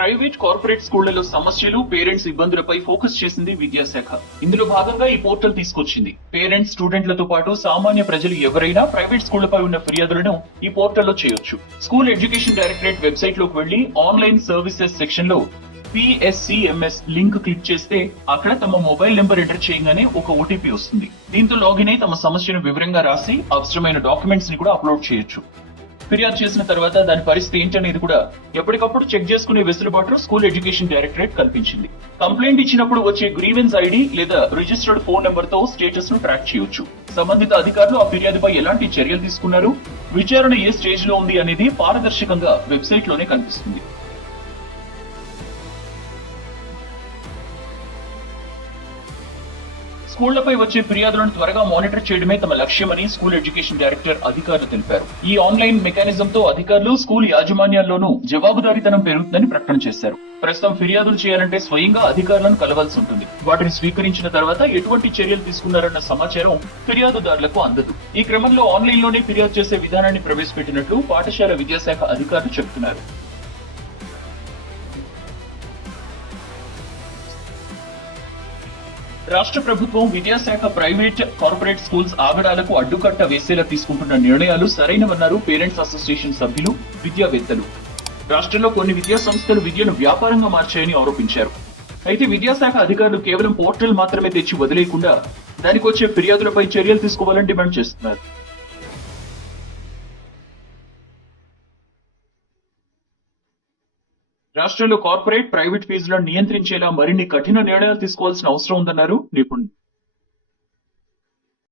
Private corporate స్కూళ్లలో సమస్యలు parents ఇబ్బందులపై focus చేసింది విద్యాశాఖ. ఇందులో భాగంగా ఈ పోర్టల్ తీసుకొచ్చింది. పేరెంట్స్, స్టూడెంట్లతో పాటు సామాన్య ప్రజలు ఎవరైనా ప్రైవేట్ స్కూళ్లపై ఉన్న ఫిర్యాదులను ఈ పోర్టల్లో చేయొచ్చు. స్కూల్ ఎడ్యుకేషన్ డైరెక్టరేట్ వెబ్సైట్ లోకి వెళ్లి ఆన్లైన్ సర్వీసెస్ సెక్షన్ లో PSCMS లింక్ క్లిక్ చేస్తే అక్కడ తమ మొబైల్ నెంబర్ ఎంటర్ చేయగానే ఒక ఓటీపీ వస్తుంది. దీంతో లాగిన్ అయి తమ సమస్యను వివరంగా రాసి అవసరమైన డాక్యుమెంట్స్ ని కూడా అప్లోడ్ చేయొచ్చు. ఫిర్యాదు చేసిన తర్వాత దాని పరిస్థితి ఏంటనేది కూడా ఎప్పటికప్పుడు చెక్ చేసుకునే వెసులుబాటు స్కూల్ ఎడ్యుకేషన్ డైరెక్టరేట్ కల్పించింది. కంప్లైంట్ ఇచ్చినప్పుడు వచ్చే గ్రీవెన్స్ ఐడి లేదా రిజిస్టర్డ్ ఫోన్ నెంబర్ తో స్టేటస్ ను ట్రాక్ చేయొచ్చు. సంబంధిత అధికారులు ఆ ఫిర్యాదుపై ఎలాంటి చర్యలు తీసుకున్నారు, విచారణ ఏ స్టేజ్ లో ఉంది అనేది పారదర్శకంగా వెబ్సైట్ లోనే కనిపిస్తుంది. స్కూళ్లపై వచ్చే ఫిర్యాదులను త్వరగా మానిటర్ చేయడమే తమ లక్ష్యమని స్కూల్ ఎడ్యుకేషన్ డైరెక్టర్ అధికారులు తెలిపారు. ఈ ఆన్లైన్ మెకానిజంతో అధికారులు, స్కూల్ యాజమాన్యాల్లోనూ జవాబుదారీతనం పెరుగుతుందని ప్రకటన చేశారు. ప్రస్తుతం ఫిర్యాదులు చేయాలంటే స్వయంగా అధికారులను కలవాల్సి ఉంటుంది. వాటిని స్వీకరించిన తర్వాత ఎటువంటి చర్యలు తీసుకున్నారన్న సమాచారం ఫిర్యాదుదారులకు అందదు. ఈ క్రమంలో ఆన్లైన్ లోనే ఫిర్యాదు చేసే విధానాన్ని ప్రవేశపెట్టినట్లు పాఠశాల విద్యాశాఖ అధికారులు చెబుతున్నారు. రాష్ట్ర ప్రభుత్వం, విద్యాశాఖ ప్రైవేట్, కార్పొరేట్ స్కూల్స్ ఆగడాలకు అడ్డుకట్ట వేసేలా తీసుకుంటున్న నిర్ణయాలు సరైనవన్నారు పేరెంట్స్ అసోసియేషన్ సభ్యులు, విద్యావేత్తలు. రాష్ట్రంలో కొన్ని విద్యా సంస్థలు విద్యను వ్యాపారంగా మార్చాయని ఆరోపించారు. అయితే విద్యాశాఖ అధికారులు కేవలం పోర్టల్ మాత్రమే తెచ్చి వదిలేయకుండా దానికి వచ్చే ఫిర్యాదులపై చర్యలు తీసుకోవాలని డిమాండ్ చేస్తున్నారు. రాష్ట్రంలో కార్పొరేట్, ప్రైవేట్ ఫీజులను నియంత్రించేలా మరిన్ని కఠిన నిర్ణయాలు తీసుకోవాల్సిన అవసరం ఉందన్నారు నిపుణులు.